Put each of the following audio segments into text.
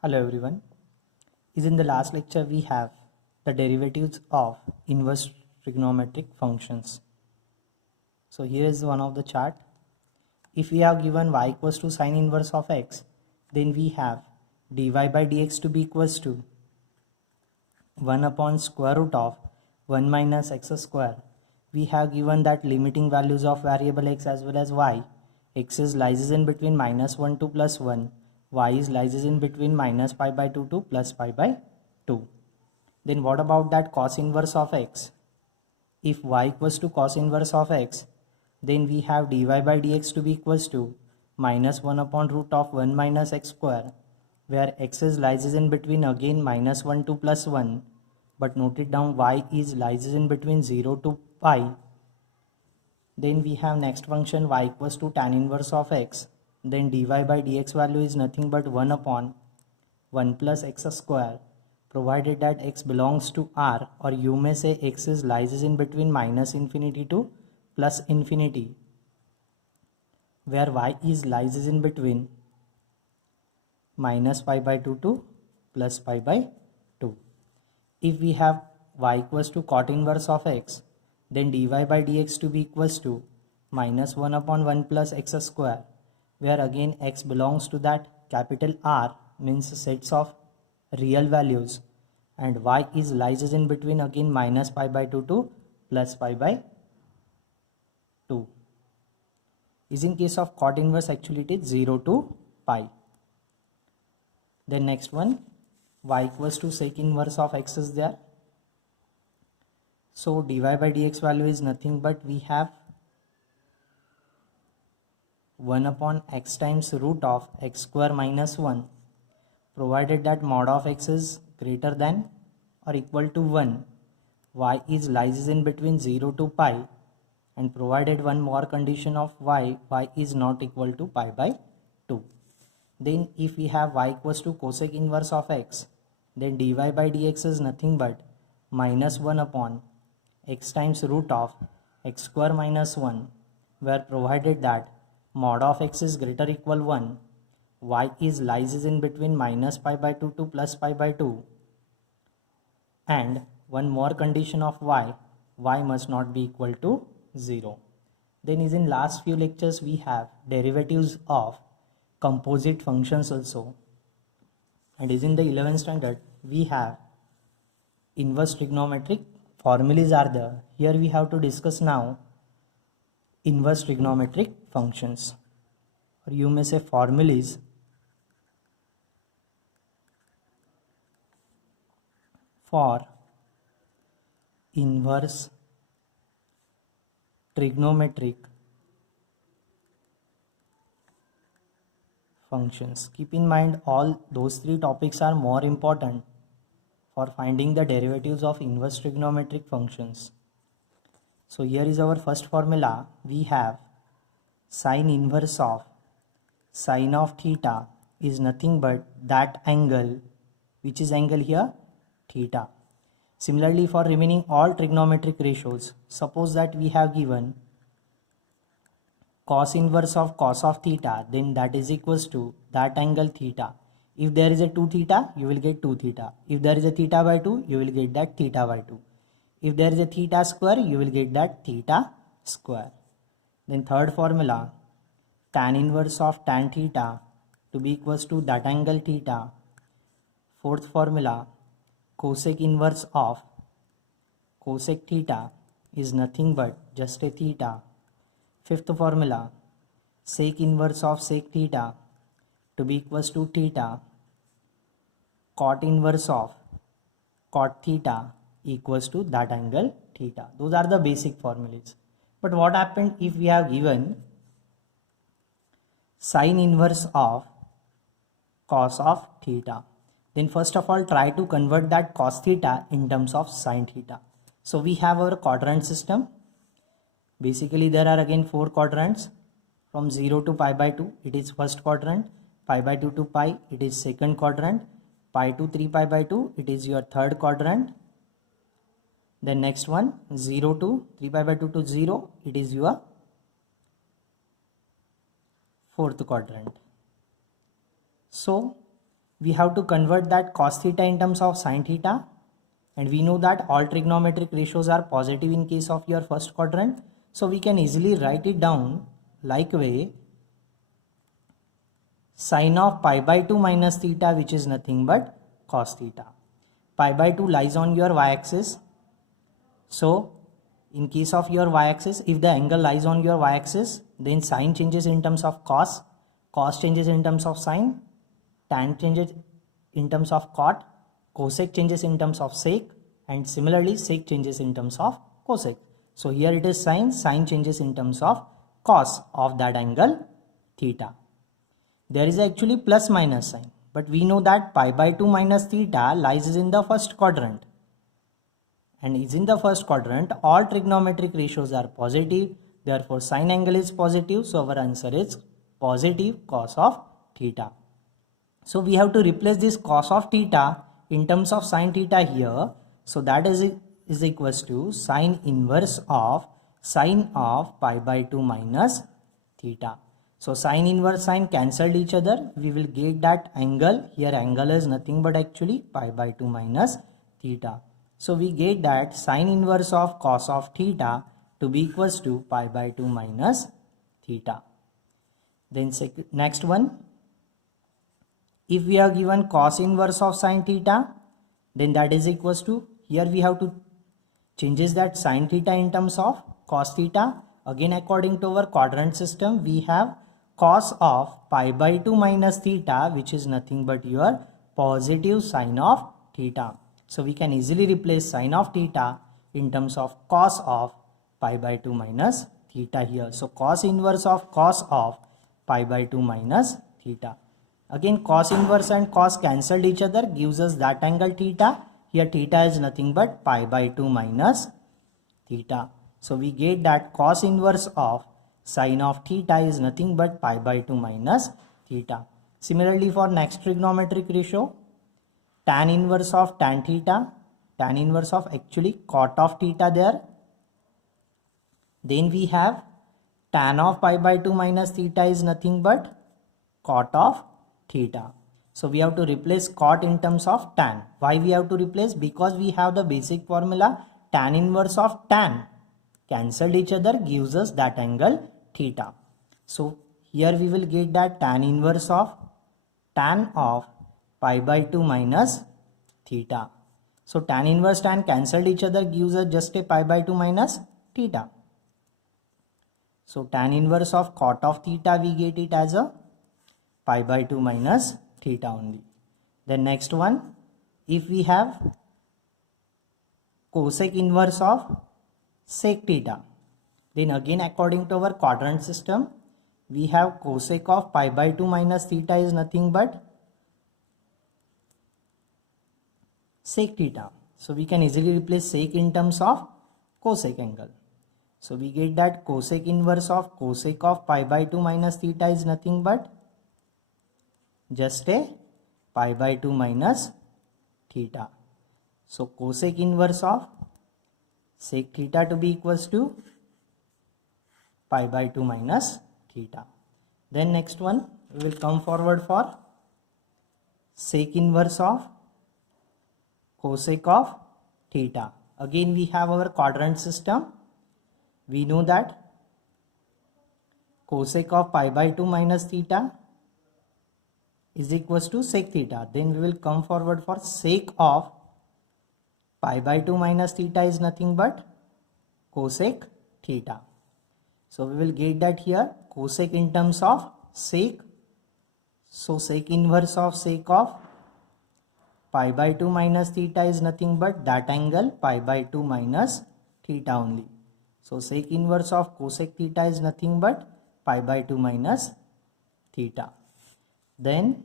Hello everyone. In the last lecture we have the derivatives of inverse trigonometric functions. So here is one of the chart. If we have given y equals to sine inverse of x, then we have dy by dx to be equals to 1 upon square root of 1 minus x square. We have given that limiting values of variable x as well as y. X is lies in between minus 1 to plus 1. Y is lies in between minus pi by 2 to plus pi by 2. Then what about that cos inverse of x? If y equals to cos inverse of x, then we have dy by dx to be equals to minus 1 upon root of 1 minus x square, where x is lies in between again minus 1 to plus 1, but note it down, y is lies in between 0 to pi. Then we have next function y equals to tan inverse of x, then dy by dx value is nothing but 1 upon 1 plus x square, provided that x belongs to R, or you may say x is lies in between minus infinity to plus infinity, where y is lies in between minus pi by 2 to plus pi by 2. If we have y equals to cot inverse of x, then dy by dx to be equals to minus 1 upon 1 plus x square, where again x belongs to that capital R, means sets of real values, and y is lies in between again minus pi by 2 to plus pi by 2. Is in case of cot inverse, actually it is 0 to pi. Then next one, y equals to sec inverse of x is there. So dy by dx value is nothing but we have 1 upon x times root of x square minus 1, provided that mod of x is greater than or equal to 1, y is lies in between 0 to pi, and provided one more condition of y is not equal to pi by 2. Then if we have y equals to cosec inverse of x, then dy by dx is nothing but minus 1 upon x times root of x square minus 1, where provided that mod of x is greater or equal 1, y is lies in between minus pi by 2 to plus pi by 2, and one more condition of y must not be equal to 0. Then is in last few lectures we have derivatives of composite functions also, and is in the 11th standard we have inverse trigonometric formulas are there. Here we have to discuss now inverse trigonometric functions, or you may say formulas for inverse trigonometric functions. Keep in mind all those three topics are more important for finding the derivatives of inverse trigonometric functions. So here is our first formula. We have sine inverse of sine of theta is nothing but that angle, which is angle here, theta. Similarly, for remaining all trigonometric ratios, suppose that we have given cos inverse of cos of theta, then that is equals to that angle theta. If there is a 2 theta, you will get 2 theta. If there is a theta by 2, you will get that theta by 2. If there is a theta square, you will get that theta square. Then third formula, tan inverse of tan theta to be equals to that angle theta. Fourth formula, cosec inverse of cosec theta is nothing but just a theta. Fifth formula, sec inverse of sec theta to be equals to theta. Cot inverse of cot theta equals to that angle theta. Those are the basic formulas. But what happened if we have given sine inverse of cos of theta? Then first of all try to convert that cos theta in terms of sine theta. So we have our quadrant system. Basically there are again 4 quadrants. From 0 to pi by 2 it is first quadrant, pi by 2 to pi it is second quadrant, pi to 3 pi by 2 it is your third quadrant. Then next one, 0 to 3 pi by 2 to 0 it is your fourth quadrant. So we have to convert that cos theta in terms of sin theta, and we know that all trigonometric ratios are positive in case of your first quadrant. So we can easily write it down like way, sin of pi by 2 minus theta, which is nothing but cos theta. Pi by 2 lies on your y-axis. So in case of your y-axis, if the angle lies on your y-axis, then sin changes in terms of cos, cos changes in terms of sin, tan changes in terms of cot, cosec changes in terms of sec, and similarly sec changes in terms of cosec. So here it is sin, sin changes in terms of cos of that angle theta. There is actually plus minus sign, but we know that pi by 2 minus theta lies in the first quadrant, and is in the first quadrant, all trigonometric ratios are positive, therefore sin angle is positive, so our answer is positive cos of theta. So we have to replace this cos of theta in terms of sin theta here, so that is equals to sin inverse of sin of pi by 2 minus theta. So sin inverse sin cancelled each other, we will get that angle, here angle is nothing but actually pi by 2 minus theta. So we get that sin inverse of cos of theta to be equals to pi by 2 minus theta. Then next one, if we are given cos inverse of sin theta, then that is equals to, here we have to changes that sin theta in terms of cos theta. Again, according to our quadrant system, we have cos of pi by 2 minus theta, which is nothing but your positive sin of theta. So we can easily replace sin of theta in terms of cos of pi by 2 minus theta here. So cos inverse of cos of pi by 2 minus theta. Again, cos inverse and cos cancelled each other, gives us that angle theta. Here theta is nothing but pi by 2 minus theta. So we get that cos inverse of sin of theta is nothing but pi by 2 minus theta. Similarly, for next trigonometric ratio, tan inverse of tan theta, tan inverse of actually cot of theta there. Then we have tan of pi by 2 minus theta is nothing but cot of theta. So we have to replace cot in terms of tan. Why we have to replace? Because we have the basic formula tan inverse of tan cancelled each other, gives us that angle theta. So here we will get that tan inverse of tan of pi by 2 minus theta. So tan inverse tan cancelled each other, gives us just a pi by 2 minus theta. So tan inverse of cot of theta, we get it as a pi by 2 minus theta only. Then next one, if we have cosec inverse of sec theta, then again according to our quadrant system, we have cosec of pi by 2 minus theta is nothing but sec theta. So we can easily replace sec in terms of cosec angle. So we get that cosec inverse of cosec of pi by 2 minus theta is nothing but just a pi by 2 minus theta. So cosec inverse of sec theta to be equals to pi by 2 minus theta. Then next one, we will come forward for sec inverse of cosec of theta. Again we have our quadrant system. We know that cosec of pi by 2 minus theta is equals to sec theta. Then we will come forward for sec of pi by 2 minus theta is nothing but cosec theta. So we will get that here cosec in terms of sec. So sec inverse of sec of pi by 2 minus theta is nothing but that angle pi by 2 minus theta only. So sec inverse of cosec theta is nothing but pi by 2 minus theta. Then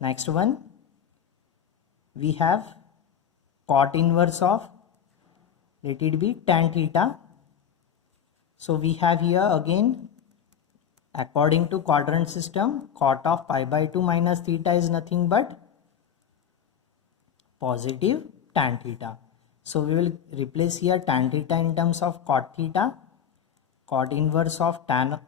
next one, we have cot inverse of, let it be tan theta. So we have here again according to quadrant system, cot of pi by 2 minus theta is nothing but positive tan theta. So we will replace here tan theta in terms of cot theta. Cot inverse of tan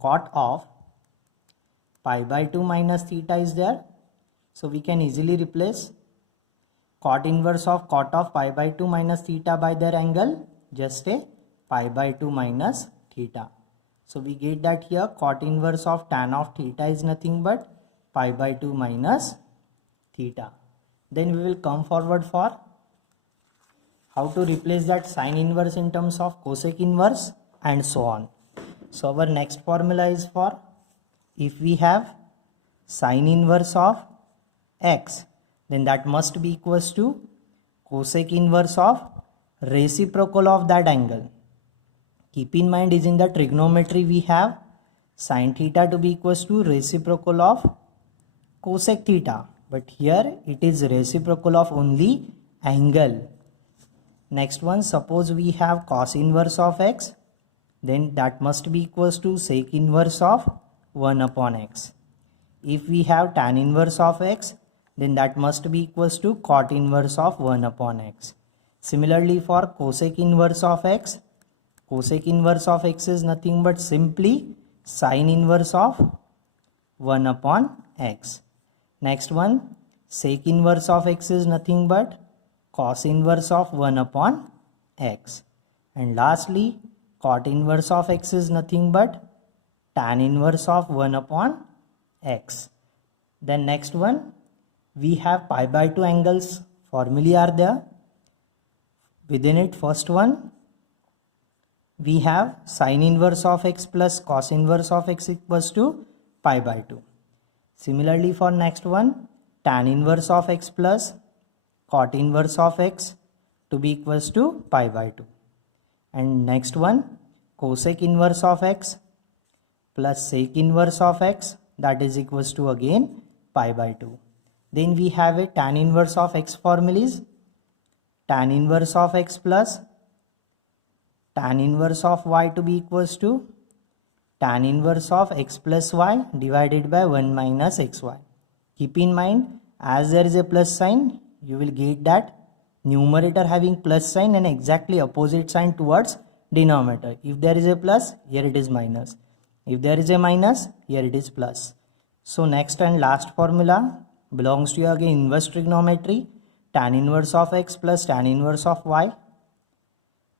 cot of pi by 2 minus theta is there. So we can easily replace cot inverse of cot of pi by 2 minus theta by their angle, just a pi by 2 minus theta. So we get that here cot inverse of tan of theta is nothing but pi by 2 minus theta. Then we will come forward for how to replace that sine inverse in terms of cosec inverse and so on. So our next formula is for, if we have sine inverse of x, then that must be equals to cosec inverse of reciprocal of that angle. Keep in mind, is in the trigonometry we have sine theta to be equals to reciprocal of cosec theta, but here it is reciprocal of only angle. Next one, suppose we have cos inverse of x, then that must be equals to sec inverse of 1 upon x. If we have tan inverse of x, then that must be equals to cot inverse of 1 upon x. Similarly for cosec inverse of x is nothing but simply sine inverse of 1 upon x. Next one, sec inverse of x is nothing but cos inverse of 1 upon x. And lastly, cot inverse of x is nothing but tan inverse of 1 upon x. Then next one, we have pi by 2 angles formulae are there. Within it, first one, we have sine inverse of x plus cos inverse of x equals to pi by 2. Similarly for next one, tan inverse of x plus cot inverse of x to be equals to pi by 2. And next one, cosec inverse of x plus sec inverse of x, that is equals to again pi by 2. Then we have a tan inverse of x formulas, tan inverse of x plus tan inverse of y to be equals to tan inverse of x plus y divided by 1 minus xy. Keep in mind, as there is a plus sign, you will get that numerator having plus sign and exactly opposite sign towards denominator. If there is a plus, here it is minus. If there is a minus, here it is plus. So next and last formula belongs to again inverse trigonometry, tan inverse of x plus tan inverse of y,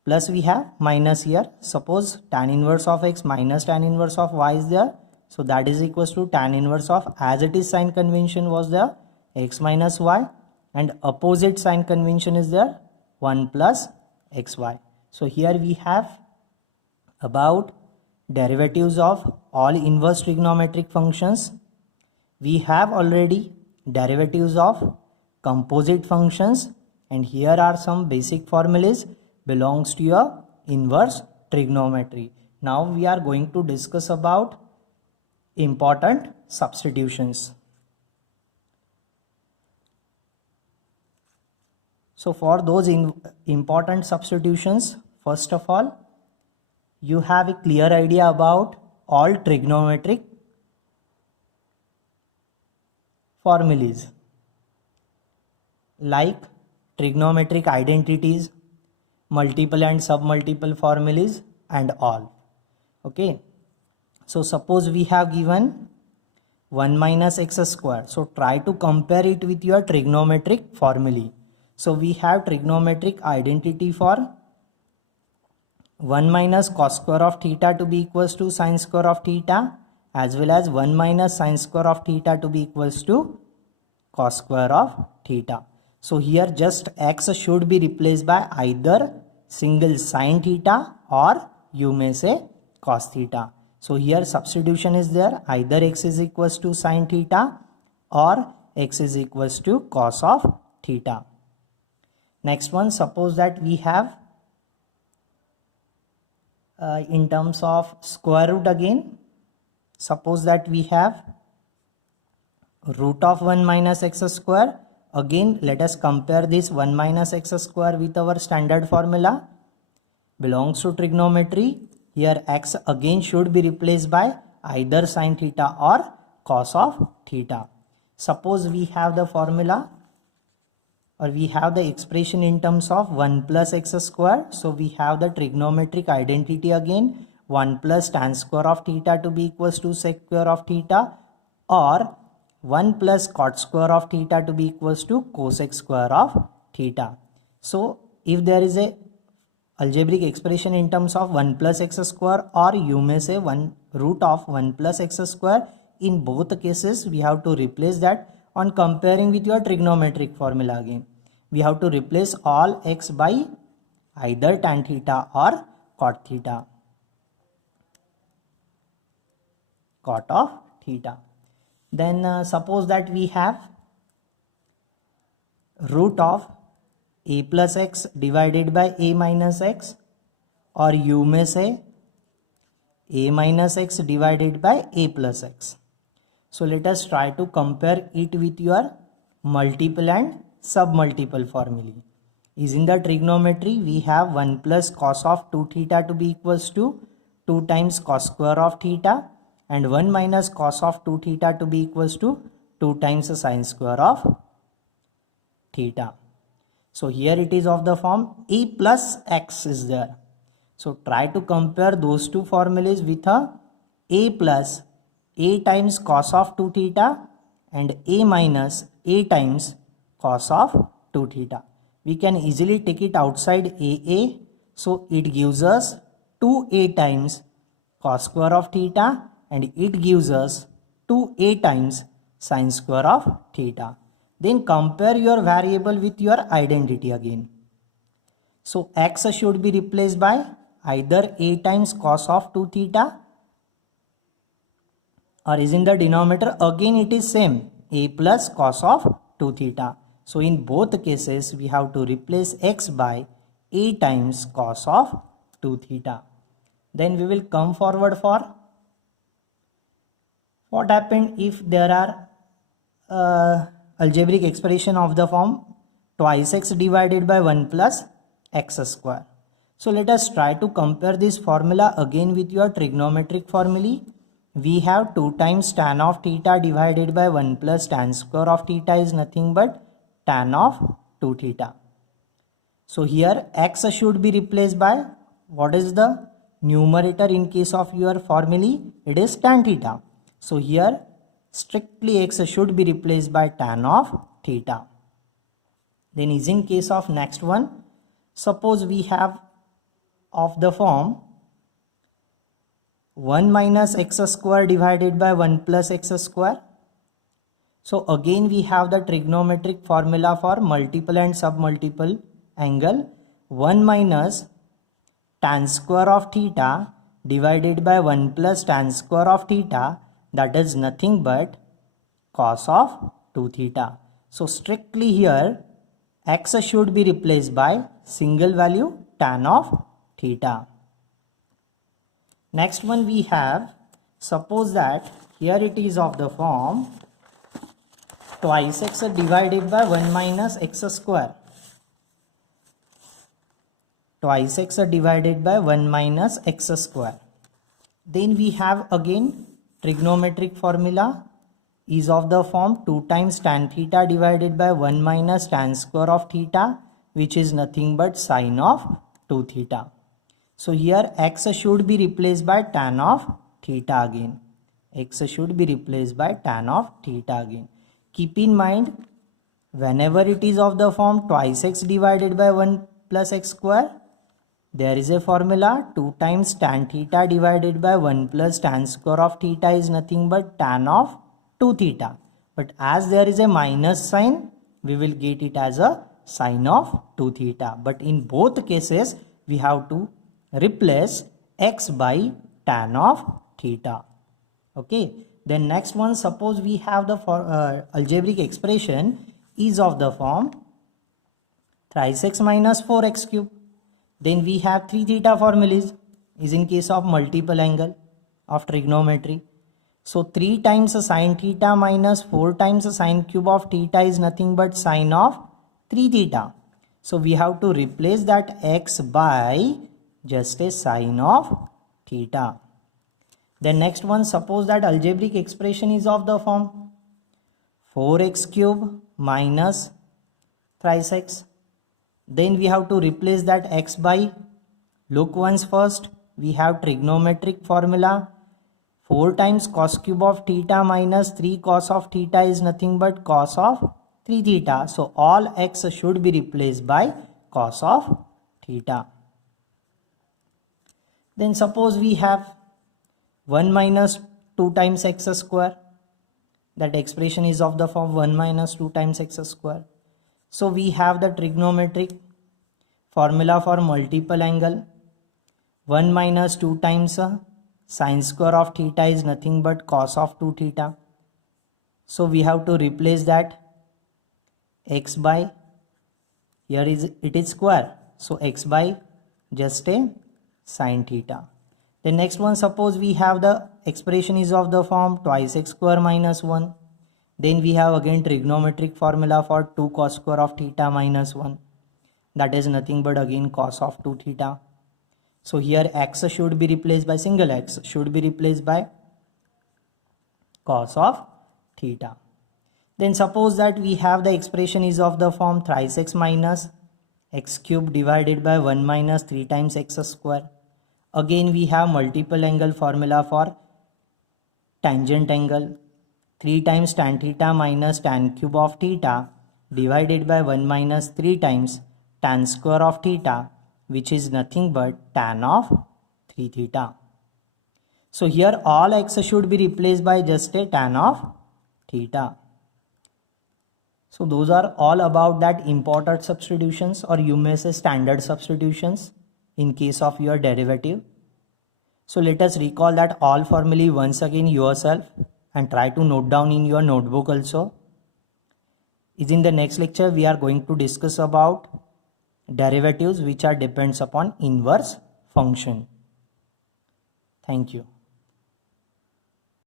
plus we have minus here. Suppose tan inverse of x minus tan inverse of y is there, so that is equals to tan inverse of, as it is sign convention was there, x minus y, and opposite sign convention is there, 1 plus xy. So here we have about derivatives of all inverse trigonometric functions. We have already derivatives of composite functions, and here are some basic formulas belongs to your inverse trigonometry. Now we are going to discuss about important substitutions. So for those important substitutions, first of all, you have a clear idea about all trigonometric formulas like trigonometric identities, multiple and submultiple formulas and all. Okay, so suppose we have given 1 minus x square, so try to compare it with your trigonometric formulae. So we have trigonometric identity for 1 minus cos square of theta to be equals to sin square of theta, as well as 1 minus sin square of theta to be equals to cos square of theta. So here just x should be replaced by either single sin theta or you may say cos theta. So here substitution is there, either x is equals to sin theta or x is equals to cos of theta. Next one, suppose that we have in terms of square root again, suppose that we have root of 1 minus x square. Again let us compare this 1 minus x square with our standard formula, belongs to trigonometry. Here x again should be replaced by either sin theta or cos of theta. Suppose we have the formula, or we have the expression in terms of 1 plus x square. So we have the trigonometric identity again, 1 plus tan square of theta to be equals to sec square of theta, or 1 plus cot square of theta to be equals to cosec square of theta. So if there is a algebraic expression in terms of 1 plus x square, or you may say 1 root of 1 plus x square, in both cases we have to replace that. On comparing with your trigonometric formula again, we have to replace all x by either tan theta or cot theta, cot of theta. Then suppose that we have root of a plus x divided by a minus x, or you may say a minus x divided by a plus x. So let us try to compare it with your multiple and submultiple formulae. Is in the trigonometry we have 1 plus cos of 2 theta to be equals to 2 times cos square of theta, and 1 minus cos of 2 theta to be equals to 2 times the sin square of theta. So here it is of the form a plus x is there. So try to compare those two formulas with a plus a times cos of 2 theta and a minus a times cos of 2 theta. We can easily take it outside a, so it gives us 2a times cos square of theta, and it gives us 2a times sin square of theta. Then compare your variable with your identity again. So x should be replaced by either a times cos of 2 theta, or is in the denominator again it is same, a plus cos of 2 theta. So in both cases we have to replace x by a times cos of 2 theta. Then we will come forward for what happened if there are algebraic expression of the form twice x divided by 1 plus x square. So let us try to compare this formula again with your trigonometric formulae. We have 2 times tan of theta divided by 1 plus tan square of theta is nothing but tan of 2 theta. So here x should be replaced by, what is the numerator in case of your formulae? It is tan theta. So here strictly x should be replaced by tan of theta. Then is in case of next one, suppose we have of the form 1 minus x square divided by 1 plus x square. So again we have the trigonometric formula for multiple and submultiple angle. 1 minus tan square of theta divided by 1 plus tan square of theta, that is nothing but cos of 2 theta. So strictly here x should be replaced by single value tan of theta. Next one we have, suppose that here it is of the form twice x divided by 1 minus x square. Twice x divided by 1 minus x square. Then we have again trigonometric formula is of the form 2 times tan theta divided by 1 minus tan square of theta, which is nothing but sin of 2 theta. So here x should be replaced by tan of theta again. X should be replaced by tan of theta again. Keep in mind, whenever it is of the form twice x divided by 1 plus x square, there is a formula 2 times tan theta divided by 1 plus tan square of theta is nothing but tan of 2 theta. But as there is a minus sign, we will get it as a sin of 2 theta. But in both cases, we have to replace x by tan of theta. Okay. Then next one, suppose we have the algebraic expression is of the form thrice x minus 4x cube. Then we have 3 theta formulas is in case of multiple angle of trigonometry. So 3 times sin theta minus 4 times sin cube of theta is nothing but sin of 3 theta. So we have to replace that x by just a sin of theta. Then next one, suppose that algebraic expression is of the form 4x cube minus thrice x. Then we have to replace that x by, look once first, we have trigonometric formula 4 times cos cube of theta minus 3 cos of theta is nothing but cos of 3 theta. So all x should be replaced by cos of theta. Then suppose we have 1 minus 2 times x square. That expression is of the form 1 minus 2 times x square. So we have the trigonometric formula for multiple angle. 1 minus 2 times sine square of theta is nothing but cos of 2 theta. So we have to replace that x by, here it is square, so x by just a sine theta. The next one, suppose we have the expression is of the form twice x square minus 1. Then we have again trigonometric formula for 2 cos square of theta minus 1. That is nothing but again cos of 2 theta. So here x should be replaced by single x, should be replaced by cos of theta. Then suppose that we have the expression is of the form thrice x minus x cube divided by 1 minus 3 times x square. Again we have multiple angle formula for tangent angle. 3 times tan theta minus tan cube of theta divided by 1 minus 3 times tan square of theta, which is nothing but tan of 3 theta. So here all x should be replaced by just a tan of theta. So those are all about that imported substitutions, or you may say standard substitutions in case of your derivative. So let us recall that all formulae once again yourself and try to note down in your notebook also. In the next lecture we are going to discuss about derivatives which are depends upon inverse function. Thank you.